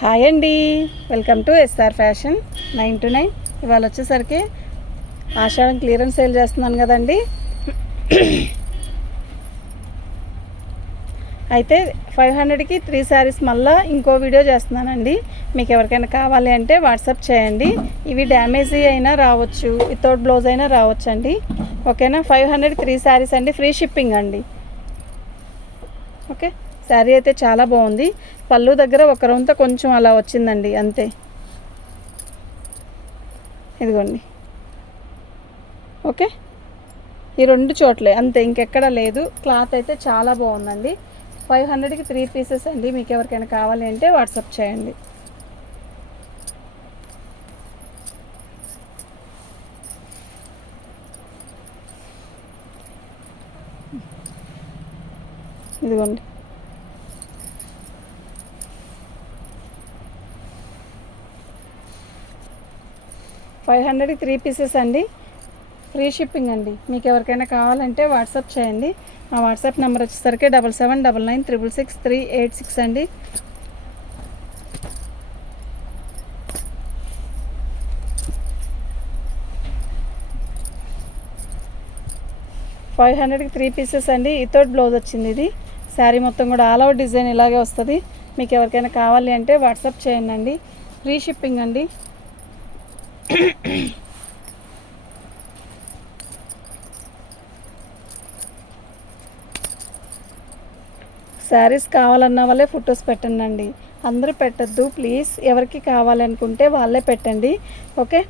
Hi అండి, welcome to SR fashion 9 to 9. ఇవాళ వచ్చేసరికి ఆషాఢం క్లియరెన్స్ సేల్ చేస్తున్నాను కదండి. అయితే 500కి 3 శారీస్ మళ్ళీ ఇంకో వీడియో చేస్తున్నానండి. మీకు ఎవరికైనా కావాలి అంటే వాట్సాప్ చేయండి. ఇవి డ్యామేజీ అయినా రావచ్చు, వితౌట్ బ్లౌజ్ అయినా రావచ్చు అండి. ఓకేనా. 500కి 3 శారీస్ అండి, ఫ్రీ షిప్పింగ్ అండి. ఓకే. శారీ అయితే చాలా బాగుంది. పళ్ళు దగ్గర ఒక రౌంత కొంచెం అలా వచ్చిందండి, అంతే. ఇదిగోండి. ఓకే, ఈ 2 చోట్లే అంతే, ఇంకెక్కడ లేదు. క్లాత్ అయితే చాలా బాగుందండి. 500కి 3 పీసెస్ అండి. మీకు ఎవరికైనా కావాలి అంటే వాట్సాప్ చేయండి. ఇదిగోండి. $500కి 3 పీసెస్ అండి, ఫ్రీ షిప్పింగ్ అండి. మీకు ఎవరికైనా కావాలంటే వాట్సాప్ చేయండి. మా వాట్సాప్ నెంబర్ వచ్చేసరికి 7799966386 అండి. $500కి 3 పీసెస్ అండి. వితౌట్ బ్లౌజ్ వచ్చింది. ఇది శారీ మొత్తం కూడా ఆల్ ఓవర్ డిజైన్ ఇలాగే వస్తుంది. మీకు ఎవరికైనా కావాలి అంటే వాట్సాప్ చేయండి అండి. ఫ్రీ షిప్పింగ్ అండి. శారీస్ కావాలన్న వాళ్ళే ఫొటోస్ పెట్టండి అండి, అందరూ పెట్టద్దు ప్లీజ్. ఎవరికి కావాలనుకుంటే వాళ్ళే పెట్టండి. ఓకే.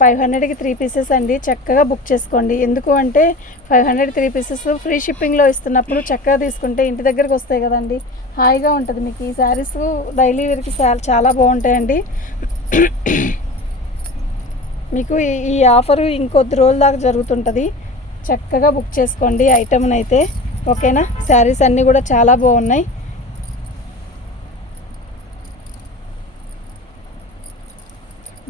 500కి 3 పీసెస్ అండి, చక్కగా బుక్ చేసుకోండి. ఎందుకు అంటే 500 3 పీసెస్ ఫ్రీ షిప్పింగ్లో ఇస్తున్నప్పుడు చక్కగా తీసుకుంటే ఇంటి దగ్గరకు వస్తాయి కదండి, హాయిగా ఉంటుంది మీకు. ఈ శారీస్ డైలీ వేర్కి చాలా బాగుంటాయండి. మీకు ఈ ఆఫరు ఇంకొద్ది రోజుల దాకా జరుగుతుంటుంది. చక్కగా బుక్ చేసుకోండి ఐటమ్ని అయితే. ఓకేనా. శారీస్ అన్నీ కూడా చాలా బాగున్నాయి.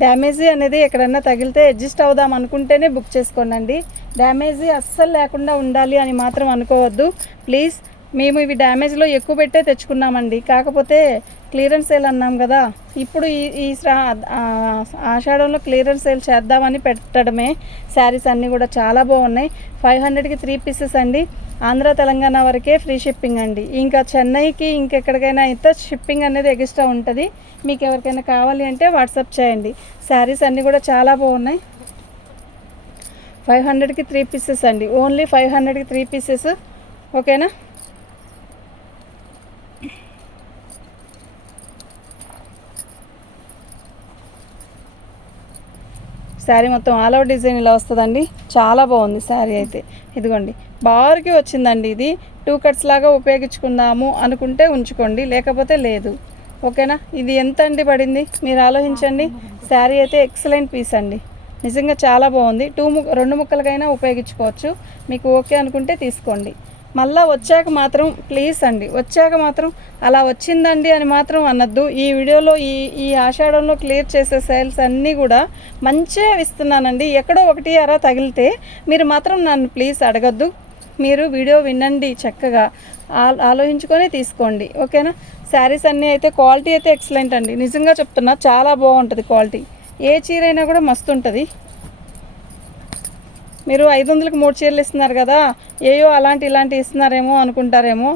డ్యామేజీ అనేది ఎక్కడన్నా తగిలితే అడ్జస్ట్ అవుదాం అనుకుంటేనే బుక్ చేసుకోండి. డ్యామేజీ అస్సలు లేకుండా ఉండాలి అని మాత్రం అనుకోవద్దు ప్లీజ్. మేము ఇవి డ్యామేజ్లో ఎక్కువ పెట్టే తెచ్చుకున్నామండి, కాకపోతే క్లియరెన్స్ సేల్ అన్నాం కదా, ఇప్పుడు ఈ ఆషాఢంలో క్లియరెన్స్ సేల్ చేద్దామని పెట్టడమే. శారీస్ అన్నీ కూడా చాలా బాగున్నాయి. 500కి 3 పీసెస్ అండి. ఆంధ్ర తెలంగాణ వరకే ఫ్రీ షిప్పింగ్ అండి. ఇంకా చెన్నైకి ఇంకెక్కడికైనా అయితే షిప్పింగ్ అనేది ఎక్స్ట్రా ఉంటుంది. మీకు ఎవరికైనా కావాలి అంటే వాట్సాప్ చేయండి. శారీస్ అన్నీ కూడా చాలా బాగున్నాయి. 500కి 3 పీసెస్ అండి, ఓన్లీ 500కి 3 పీసెస్. ఓకేనా. శారీ మొత్తం ఆల్ ఓవర్ డిజైన్ ఇలా వస్తుందండి, చాలా బాగుంది శారీ అయితే. ఇదిగోండి, బార్కి వచ్చిందండి. ఇది 2 కట్స్ లాగా ఉపయోగించుకుందాము అనుకుంటే ఉంచుకోండి, లేకపోతే లేదు. ఓకేనా. ఇది ఎంత అండి పడింది మీరు ఆలోచించండి. శారీ అయితే ఎక్సలెంట్ పీస్ అండి, నిజంగా చాలా బాగుంది. 2 ముక్కలకైనా ఉపయోగించుకోవచ్చు. మీకు ఓకే అనుకుంటే తీసుకోండి. మళ్ళీ వచ్చాక మాత్రం ప్లీజ్ అండి, వచ్చాక మాత్రం అలా వచ్చిందండి అని మాత్రం అనద్దు. ఈ వీడియోలో ఈ ఆషాఢంలో క్లియర్ చేసే సేల్స్ అన్నీ కూడా మంచిగా ఇస్తున్నానండి. ఎక్కడో ఒకటి అరా తగిలితే మీరు మాత్రం నన్ను ప్లీజ్ అడగద్దు. మీరు వీడియో వినండి, చక్కగా ఆలోచించుకొని తీసుకోండి. ఓకేనా. శారీస్ అన్నీ అయితే క్వాలిటీ అయితే ఎక్సలెంట్ అండి, నిజంగా చెప్తున్నా, చాలా బాగుంటుంది క్వాలిటీ. ఏ చీర అయినా కూడా మస్తు ఉంటుంది. మీరు 500కి 3 చీరలు ఇస్తున్నారు కదా, ఏయో ఇలాంటి ఇస్తున్నారేమో అనుకుంటారేమో.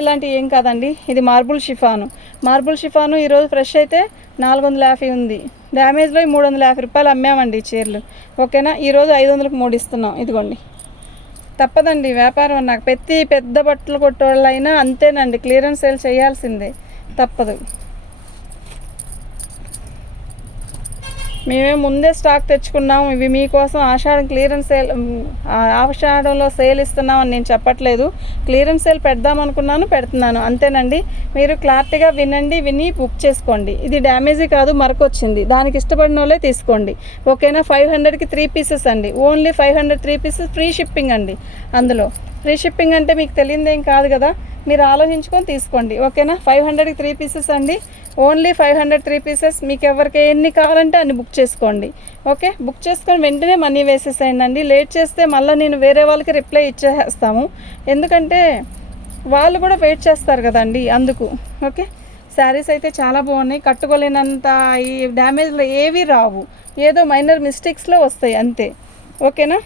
ఇలాంటి ఏం కాదండి. ఇది మార్బుల్ షిఫాను ఈరోజు ఫ్రెష్ అయితే 450 ఉంది. డ్యామేజ్లో 350 రూపాయలు అమ్మామండి ఈ చీరలు. ఓకేనా. ఈరోజు 500కి 3 ఇస్తున్నాం. ఇదిగోండి, తప్పదండి వ్యాపారం. నాకు పెద్ద బట్టలు కొట్టేవాళ్ళైనా అంతేనండి, క్లియరెన్స్ సేల్ చేయాల్సిందే, తప్పదు. మేమే ముందే స్టాక్ తెచ్చుకున్నాము. ఇవి మీకోసం ఆషాఢం క్లియరెన్స్ సేల్, ఆషాఢంలో సేల్ ఇస్తున్నామని నేను చెప్పట్లేదు. క్లియరెన్స్ సేల్ పెడదామనుకున్నాను, పెడుతున్నాను, అంతేనండి. మీరు క్లారిటీగా విని బుక్ చేసుకోండి. ఇది డ్యామేజీ కాదు, మరకొచ్చింది. దానికి ఇష్టపడిన వాళ్ళే తీసుకోండి. ఓకేనా. 500కి 3 పీసెస్ అండి, ఓన్లీ 500 3 పీసెస్ ఫ్రీ షిప్పింగ్ అండి. అందులో ఫ్రీ షిప్పింగ్ అంటే మీకు తెలియదేం కాదు కదా, మీరు ఆలోచించుకొని తీసుకోండి. ఓకేనా. 500కి 3 పీసెస్ అండి, ఓన్లీ 500 3 పీసెస్. మీకు ఎవరికి ఎన్ని కావాలంటే అన్ని బుక్ చేసుకోండి. ఓకే. బుక్ చేసుకొని వెంటనే మనీ వేసేసేయండి. లేట్ చేస్తే మళ్ళీ నేను వేరే వాళ్ళకి రిప్లై ఇచ్చేస్తాము, ఎందుకంటే వాళ్ళు కూడా వెయిట్ చేస్తారు కదండి, అందుకు. ఓకే. శారీస్ అయితే చాలా బాగున్నాయి. కట్టుకోలేనంత ఈ డ్యామేజ్లో ఏవి రావు, ఏదో మైనర్ మిస్టేక్స్లో వస్తాయి అంతే. ఓకేనా?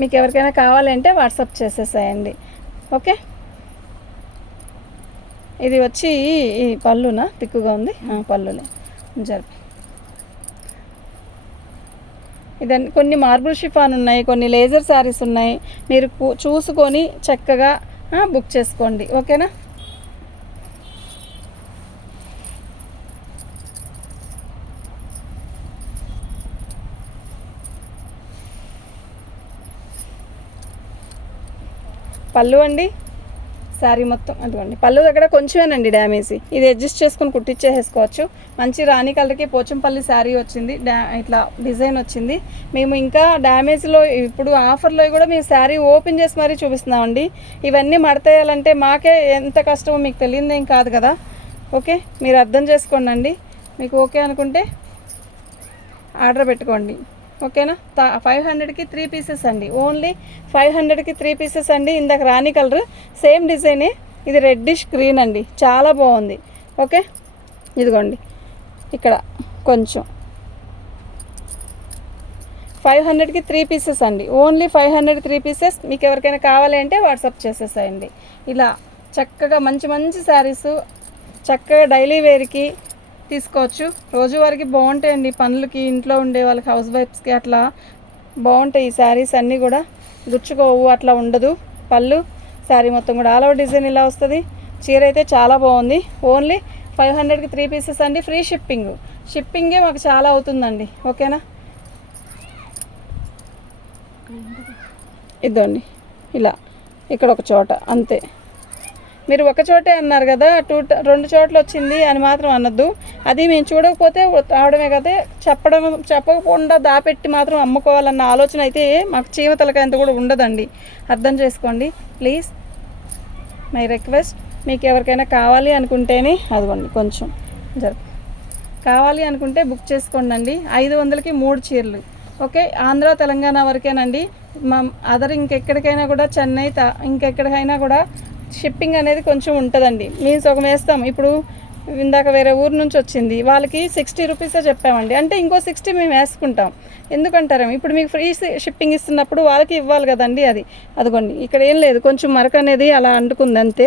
మీకు ఎవరికైనా కావాలంటే వాట్సాప్ చేసేసాయండి. ఓకే, ఇది వచ్చి ఈ పళ్ళునా తిక్కుగా ఉంది, పళ్ళులే జరిపి. ఇదన్నీ కొన్ని మార్బుల్ షిఫాన్ ఉన్నాయి, కొన్ని లేజర్ శారీస్ ఉన్నాయి. మీరు చూసుకొని చక్కగా బుక్ చేసుకోండి. ఓకేనా? పళ్ళు అండి, శారీ మొత్తం అదిగోండి. పళ్ళు దగ్గర కొంచెమేనండి డ్యామేజ్, ఇది అడ్జస్ట్ చేసుకొని కుట్టించేసుకోవచ్చు. మంచి రాణి కలర్కి పోచంపల్లి శారీ వచ్చింది, ఇట్లా డిజైన్ వచ్చింది. మేము ఇంకా డ్యామేజ్లో ఇప్పుడు ఆఫర్లో కూడా మేము శారీ ఓపెన్ చేసి మరీ చూపిస్తున్నామండి. ఇవన్నీ మడతేయాలంటే మాకే ఎంత కష్టమో మీకు తెలియదేం కాదు కదా. ఓకే, మీరు అర్థం చేసుకోండి. మీకు ఓకే అనుకుంటే ఆర్డర్ పెట్టుకోండి. ఓకేనా? 500కి 3 పీసెస్ అండి, ఓన్లీ 500కి 3 పీసెస్ అండి. ఇందాక రాణి కలర్ సేమ్ డిజైనే, ఇది రెడ్డిష్ గ్రీన్ అండి, చాలా బాగుంది. ఓకే, ఇదిగోండి ఇక్కడ కొంచెం 500కి 3 పీసెస్ అండి, ఓన్లీ 500 3 పీసెస్. మీకు ఎవరికైనా కావాలి అంటే వాట్సాప్ చేసేసాయండి. ఇలా చక్కగా మంచి మంచి శారీస్ చక్కగా డైలీ వేర్కి తీసుకోవచ్చు. రోజువారికి బాగుంటాయండి, పనులకి, ఇంట్లో ఉండే వాళ్ళకి, హౌస్ వైఫ్స్కి అట్లా బాగుంటాయి. ఈ శారీస్ అన్నీ కూడా గుచ్చుకోవు, అట్లా ఉండదు. పళ్ళు శారీ మొత్తం కూడా ఆల్ ఓవర్ డిజైన్ ఇలా వస్తుంది. చీర అయితే చాలా బాగుంది. ఓన్లీ 500కి 3 పీసెస్ అండి. ఫ్రీ షిప్పింగే మాకు చాలా అవుతుందండి. ఓకేనా? ఇదండి ఇలా ఇక్కడ ఒక చోట అంతే. మీరు ఒక చోటే అన్నారు కదా, 2 చోట్ల వచ్చింది అని మాత్రం అనొద్దు. అది మేము చూడకపోతే రావడమే కదా, చెప్పకుండా దాపెట్టి మాత్రం అమ్ముకోవాలన్న ఆలోచన అయితే మాకు చీమ తలకాయంత కూడా ఉండదండి. అర్థం చేసుకోండి ప్లీజ్, మై రిక్వెస్ట్. మీకు ఎవరికైనా కావాలి అనుకుంటేనే అదిగోండి కొంచెం కావాలి అనుకుంటే బుక్ చేసుకోండి అండి. 500కి 3 చీరలు. ఓకే, ఆంధ్ర తెలంగాణ వరకేనండి. మా అదర్ ఇంకెక్కడికైనా కూడా చెన్నై ఇంకెక్కడికైనా కూడా షిప్పింగ్ అనేది కొంచెం ఉంటుందండి. మేము సగం వేస్తాం. ఇప్పుడు ఇందాక వేరే ఊరు నుంచి వచ్చింది, వాళ్ళకి 60 రూపీసే చెప్పామండి, అంటే ఇంకో 60 మేము వేసుకుంటాం. ఎందుకంటారేమో, ఇప్పుడు మీకు ఫ్రీ షిప్పింగ్ ఇస్తున్నప్పుడు వాళ్ళకి ఇవ్వాలి కదండి. అదిగోండి ఇక్కడ ఏం లేదు, కొంచెం మరక అనేది అలా అంటుకుంది అంతే.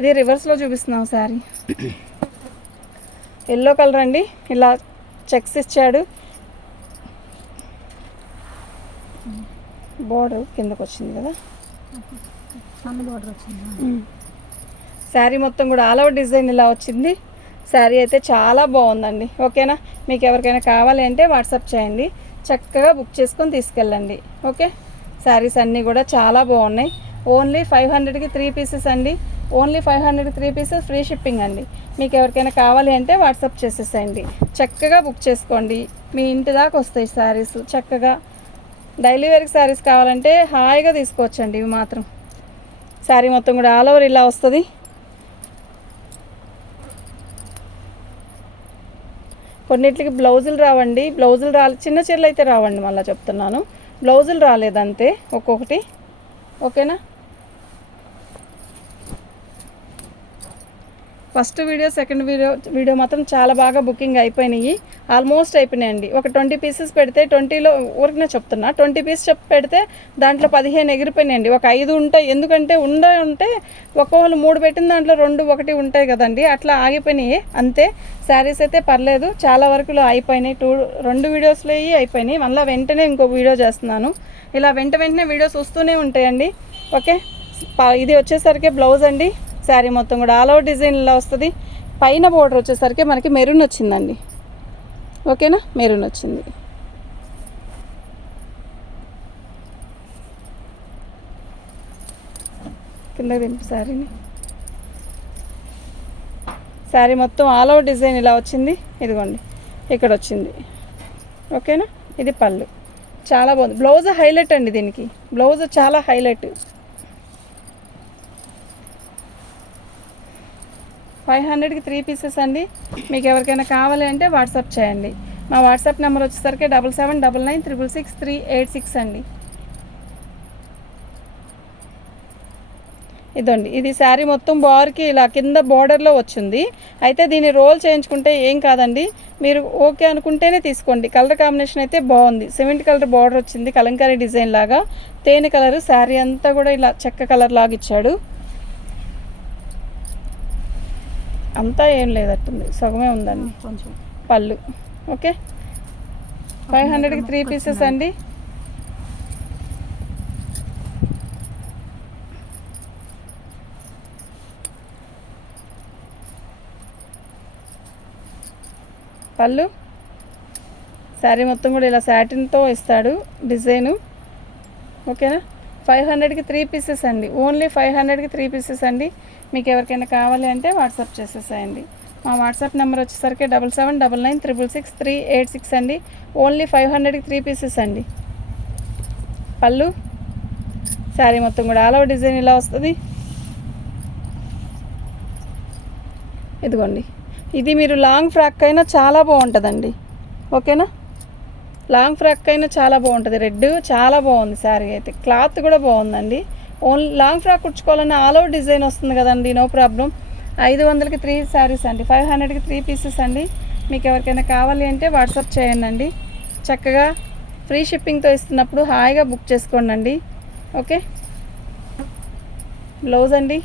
ఇది రివర్స్లో చూపిస్తున్నాం శారీ. ఎల్లో కలర్ అండి, ఇలా చెక్స్ ఇచ్చాడు, బోర్డర్ కిందకు వచ్చింది కదా, శారీ మొత్తం కూడా ఆల్ ఓవర్ డిజైన్ ఇలా వచ్చింది. శారీ అయితే చాలా బాగుందండి. ఓకేనా? మీకు ఎవరికైనా కావాలి అంటే వాట్సాప్ చేయండి, చక్కగా బుక్ చేసుకొని తీసుకెళ్ళండి. ఓకే, శారీస్ అన్నీ కూడా చాలా బాగున్నాయి. ఓన్లీ 500కి 3 పీసెస్ అండి, ఓన్లీ 500కి 3 పీసెస్, ఫ్రీ షిప్పింగ్ అండి. మీకు ఎవరికైనా కావాలి అంటే వాట్సాప్ చేసేసేయండి, చక్కగా బుక్ చేసుకోండి. మీ ఇంటి దాకా వస్తాయి శారీస్. చక్కగా డైలీ వేర్కి శారీస్ కావాలంటే హాయిగా తీసుకోవచ్చండి. ఇవి మాత్రం శారీ మొత్తం కూడా ఆల్ ఓవర్ ఇలా వస్తుంది. కొన్నిటికి బ్లౌజులు రావండి, చిన్న చీరలు అయితే రావండి, మళ్ళీ చెప్తున్నాను, బ్లౌజులు రాలేదంతే ఒక్కొక్కటి. ఓకేనా? ఫస్ట్ వీడియో, సెకండ్ వీడియో మాత్రం చాలా బాగా బుకింగ్ అయిపోయినాయి, ఆల్మోస్ట్ అయిపోయినాయండి. ఒక 20 పీసెస్ పెడితే 20లో ఊరికనే చెప్తున్నా, 20 పీసెస్ పెడితే దాంట్లో 15 ఎగిరిపోయినాయండి. ఒక 5 ఉంటాయి, ఎందుకంటే ఉంటే ఒక్కొక్కరు 3 పెట్టిన దాంట్లో 2 1 ఉంటాయి కదండి, అట్లా ఆగిపోయినాయి అంతే. శారీస్ అయితే పర్లేదు, చాలా వరకు అయిపోయినాయి. 2 వీడియోస్లో అయిపోయినాయి. మళ్ళీ వెంటనే ఇంకో వీడియో చేస్తున్నాను. ఇలా వెంటనే వీడియోస్ వస్తూనే ఉంటాయండి. ఓకే, ఇది వచ్చేసరికి బ్లౌజ్ అండి. శారీ మొత్తం కూడా ఆల్ ఓవర్ డిజైన్ ఇలా వస్తుంది. పైన బోర్డర్ వచ్చేసరికి మనకి మెరూన్ వచ్చిందండి. ఓకేనా? మెరూన్ వచ్చింది. కింద దింపు శారీని. శారీ మొత్తం ఆల్ ఓవర్ డిజైన్ ఇలా వచ్చింది. ఇదిగోండి ఇక్కడ వచ్చింది. ఓకేనా? ఇది పళ్ళు, చాలా బాగుంది. బ్లౌజ్ హైలైట్ అండి, దీనికి బ్లౌజ్ చాలా హైలైట్. 500కి 3 పీసెస్ అండి. మీకు ఎవరికైనా కావాలి అంటే వాట్సాప్ చేయండి. మా వాట్సాప్ నెంబర్ వచ్చేసరికి 7799666386 అండి. ఇదండి, ఇది శారీ మొత్తం బార్కి ఇలా కింద బార్డర్లో వచ్చింది. అయితే దీన్ని రోల్ చేయించుకుంటే ఏం కాదండి, మీరు ఓకే అనుకుంటేనే తీసుకోండి. కలర్ కాంబినేషన్ అయితే బాగుంది. సిమెంట్ కలర్ బార్డర్ వచ్చింది, కలంకారీ డిజైన్ లాగా. తేనె కలర్, శారీ అంతా కూడా ఇలా చెక్క కలర్ లాగా ఇచ్చాడు. అంతా ఏం లేదట్టుంది, సగమే ఉందండి కొంచెం. పళ్ళు ఓకే, 500కి 3 పీసెస్ అండి. పళ్ళు శారీ మొత్తం కూడా ఇలా సాటిన్తో ఇస్తాడు డిజైను. ఓకేనా, 500కి 3 పీసెస్ అండి. ఓన్లీ 500కి 3 పీసెస్ అండి. మీకు ఎవరికైనా కావాలి అంటే వాట్సాప్ చేసేసాయండి. మా వాట్సాప్ నెంబర్ వచ్చేసరికి 7799966386 అండి. ఓన్లీ 500కి 3 పీసెస్ అండి. పళ్ళు శారీ మొత్తం కూడా ఆల్ ఓవర్ డిజైన్ ఇలా వస్తుంది. ఇదిగోండి, ఇది మీరు లాంగ్ ఫ్రాక్ అయినా చాలా బాగుంటుందండి. ఓకేనా, లాంగ్ ఫ్రాక్ అయినా చాలా బాగుంటుంది. రెడ్ చాలా బాగుంది శారీ అయితే, క్లాత్ కూడా బాగుందండి. ఓన్లీ లాంగ్ ఫ్రాక్ కుట్టుకోవాలన్నా ఆల్ ఓవర్ డిజైన్ వస్తుంది కదండి, నో ప్రాబ్లం. 500కి 3 శారీస్ అండి, 500కి 3 పీసెస్ అండి. మీకు ఎవరికైనా కావాలి అంటే వాట్సాప్ చేయండి అండి. చక్కగా ఫ్రీ షిప్పింగ్తో ఇస్తున్నప్పుడు హాయిగా బుక్ చేసుకోండి అండి. ఓకే, బ్లౌజ్ అండి,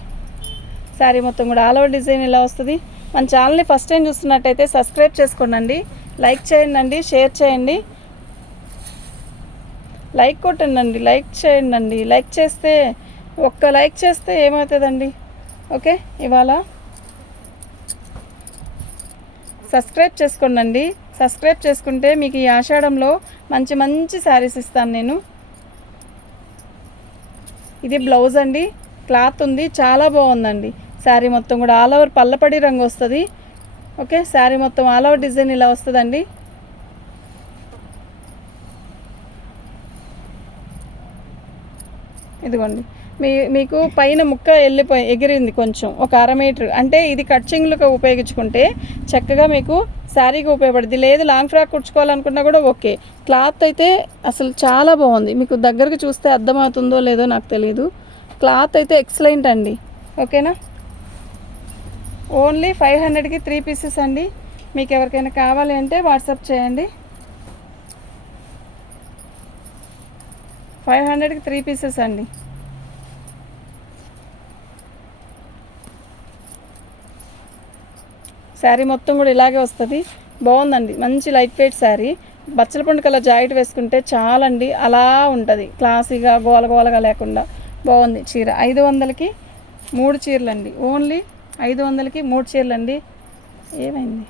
శారీ మొత్తం కూడా ఆల్ ఓవర్ డిజైన్ ఇలా వస్తుంది. మన ఛానల్ని ఫస్ట్ టైం చూస్తున్నట్టయితే సబ్స్క్రైబ్ చేసుకోండి, లైక్ చేయండి, షేర్ చేయండి, లైక్ కొట్టండి, లైక్ చేయండి. లైక్ చేస్తే, ఒక్క లైక్ చేస్తే ఏమవుతుందండి. ఓకే, ఇవాళ సబ్స్క్రైబ్ చేసుకోండి. సబ్స్క్రైబ్ చేసుకుంటే మీకు ఈ ఆషాఢంలో మంచి మంచి శారీస్ ఇస్తాను నేను. ఇది బ్లౌజ్ అండి, క్లాత్ ఉంది, చాలా బాగుందండి. శారీ మొత్తం కూడా ఆల్ ఓవర్ పల్లపడి రంగు వస్తుంది. ఓకే, శారీ మొత్తం ఆల్ ఓవర్ డిజైన్ ఇలా వస్తుందండి. ఇదిగోండి, మీకు పైన ముక్క ఎగిరింది కొంచెం, ఒక 1/2 మీటర్. అంటే ఇది కట్చింగ్లుగా ఉపయోగించుకుంటే చక్కగా మీకు శారీకి ఉపయోగపడుతుంది. లేదు లాంగ్ ఫ్రాక్ కుట్టుకోవాలనుకున్నా కూడా ఓకే. క్లాత్ అయితే అసలు చాలా బాగుంది. మీకు దగ్గరకు చూస్తే అర్థమవుతుందో లేదో నాకు తెలియదు. క్లాత్ అయితే ఎక్సలెంట్ అండి. ఓకేనా, ఓన్లీ 500కి 3 పీసెస్ అండి. మీకు ఎవరికైనా కావాలి అంటే వాట్సాప్ చేయండి. 500కి 3 పీసెస్ అండి. శారీ మొత్తం కూడా ఇలాగే వస్తుంది, బాగుందండి. మంచి లైట్ వెయిట్ శారీ, బచ్చల పండు కలర్ జాకెట్ వేసుకుంటే చాలండి, అలా ఉంటుంది క్లాసీగా, గోలగోలగా లేకుండా బాగుంది చీర. 500కి 3 చీరలు అండి. ఓన్లీ 500కి 3 చీరలు అండి. ఏమైంది,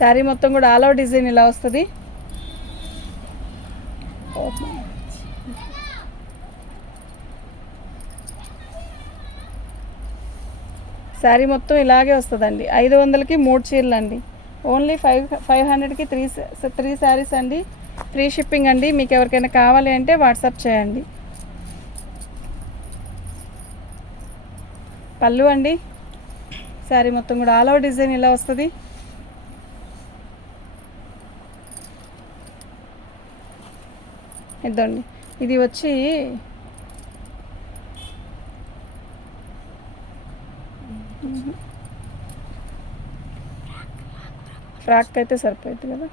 శారీ మొత్తం కూడా ఆల్ ఓవర్ డిజైన్ ఇలా వస్తుంది. శారీ మొత్తం ఇలాగే వస్తుందండి. 500కి 3 చీరలు అండి. ఓన్లీ 500కి 3 శారీస్ అండి. ఫ్రీ షిప్పింగ్ అండి. మీకు ఎవరికైనా కావాలి అంటే వాట్సాప్ చేయండి. పళ్ళు అండి, శారీ మొత్తం కూడా ఆల్ ఓవర్ డిజైన్ ఇలా వస్తుంది. ఇదండి, ఇది వచ్చి ఫ్రాక్ అయితే సరిపోద్ది కదా.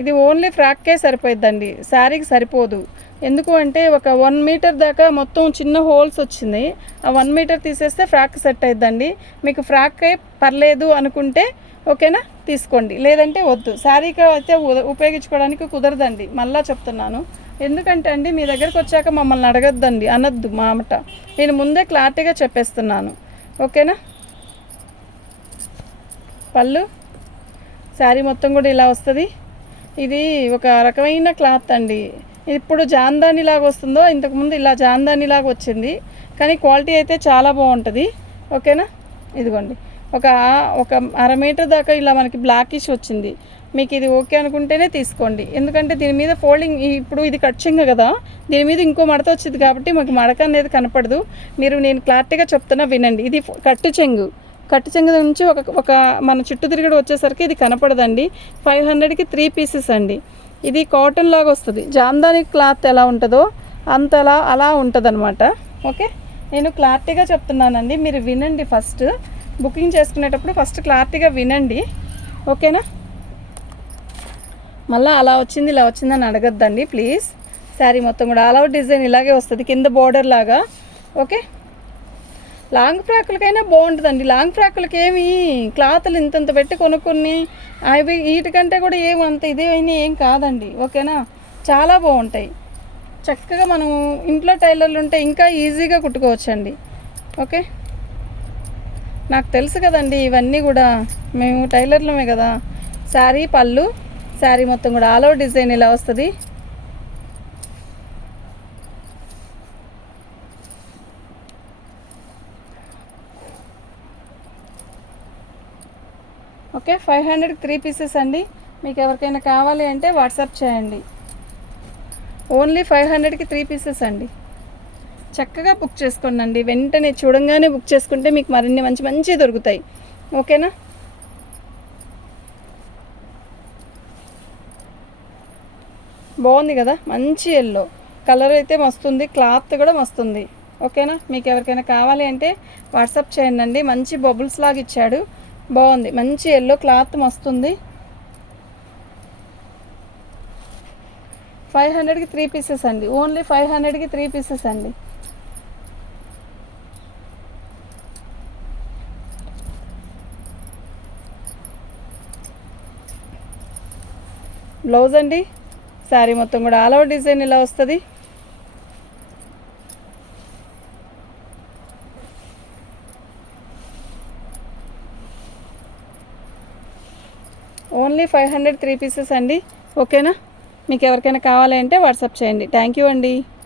ఇది ఓన్లీ ఫ్రాక్కే సరిపోద్దండి, శారీకి సరిపోదు. ఎందుకు అంటే ఒక 1 మీటర్ దాకా మొత్తం చిన్న హోల్స్ వచ్చింది. ఆ 1 మీటర్ తీసేస్తే ఫ్రాక్ సెట్ అయిద్దండి. మీకు ఫ్రాక్ పర్లేదు అనుకుంటే ఓకేనా తీసుకోండి, లేదంటే వద్దు. శారీకి అయితే ఉపయోగించుకోవడానికి కుదరదండి, మళ్ళీ చెప్తున్నాను. ఎందుకంటే అండి మీ దగ్గరకు వచ్చాక మమ్మల్ని అడగద్దండి, అనొద్దు మాట. నేను ముందే క్లారిటీగా చెప్పేస్తున్నాను. ఓకేనా, పళ్ళు శారీ మొత్తం కూడా ఇలా వస్తుంది. ఇది ఒక రకమైన క్లాత్ అండి. ఇప్పుడు జాందాని లాగా వస్తుందో, ఇంతకుముందు ఇలా జాందాని లాగా వచ్చింది, కానీ క్వాలిటీ అయితే చాలా బాగుంటుంది. ఓకేనా, ఇదిగోండి ఒక 1/2 మీటర్ దాకా ఇలా మనకి బ్లాకిష్ వచ్చింది. మీకు ఇది ఓకే అనుకుంటేనే తీసుకోండి. ఎందుకంటే దీని మీద ఫోల్డింగ్, ఇప్పుడు ఇది కట్ చెంగు కదా, దీని మీద ఇంకో మడత వచ్చింది కాబట్టి మాకు మడక అనేది కనపడదు. నేను క్లారిటీగా చెప్తున్నా వినండి. ఇది కట్టు చెంగు కట్టు చెంగు నుంచి ఒక మన చుట్టూ తిరిగడు వచ్చేసరికి ఇది కనపడదండి. 500కి 3 పీసెస్ అండి. ఇది కాటన్ లాగా వస్తుంది. జామ్దాని క్లాత్ ఎలా ఉంటుందో అంతలా అలా ఉంటుంది అనమాట. ఓకే, నేను క్లారిటీగా చెప్తున్నానండి, మీరు వినండి. ఫస్ట్ బుకింగ్ చేసుకునేటప్పుడు ఫస్ట్ క్లారిటీగా వినండి, ఓకేనా? మళ్ళీ అలా వచ్చింది ఇలా వచ్చిందని అడగద్దండి ప్లీజ్. శారీ మొత్తం కూడా ఆల్ అవుట్ డిజైన్ ఇలాగే వస్తుంది, కింద బోర్డర్ లాగా. ఓకే, లాంగ్ ఫ్రాకులకైనా బాగుంటుందండి. లాంగ్ ఫ్రాకులకి ఏమి క్లాతులు ఇంతంత పెట్టి కొనుక్కొని అవి వీటికంటే కూడా ఏమంత ఇది అయినా ఏం కాదండి, ఓకేనా? చాలా బాగుంటాయి. చక్కగా మనం ఇంట్లో టైలర్లు ఉంటే ఇంకా ఈజీగా కుట్టుకోవచ్చండి. ఓకే, నాకు తెలుసు కదండి ఇవన్నీ కూడా, మేము టైలర్లమే కదా. శారీ పళ్ళు, శారీ మొత్తం కూడా ఆల్ ఓవర్ డిజైన్ ఇలా వస్తుంది. ఓకే, 500కి 3 పీసెస్ అండి. మీకు ఎవరికైనా కావాలి అంటే వాట్సాప్ చేయండి. ఓన్లీ 500కి 3 పీసెస్ అండి. చక్కగా బుక్ చేసుకోండి. వెంటనే చూడంగానే బుక్ చేసుకుంటే మీకు మరిన్ని మంచి మంచి దొరుకుతాయి, ఓకేనా? బాగుంది కదా, మంచి ఎల్లో కలర్ అయితే మస్తుంది, క్లాత్ కూడా మస్తుంది, ఓకేనా? మీకు ఎవరికైనా కావాలి అంటే వాట్సాప్ చేయండి. మంచి బబుల్స్ లాగా ఇచ్చాడు, బాగుంది, మంచి ఎల్లో క్లాత్ మస్తుంది. 500కి 3 పీసెస్ అండి. ఓన్లీ 500కి 3 పీసెస్ అండి. బ్లౌజ్ అండి, శారీ మొత్తం కూడా ఆల్ ఓవర్ డిజైన్ ఇలా వస్తుంది. ఓన్లీ 500 3 పీసెస్ అండి, ఓకేనా? మీకు ఎవరికైనా కావాలి అంటే వాట్సాప్ చేయండి. థ్యాంక్ యూ అండి.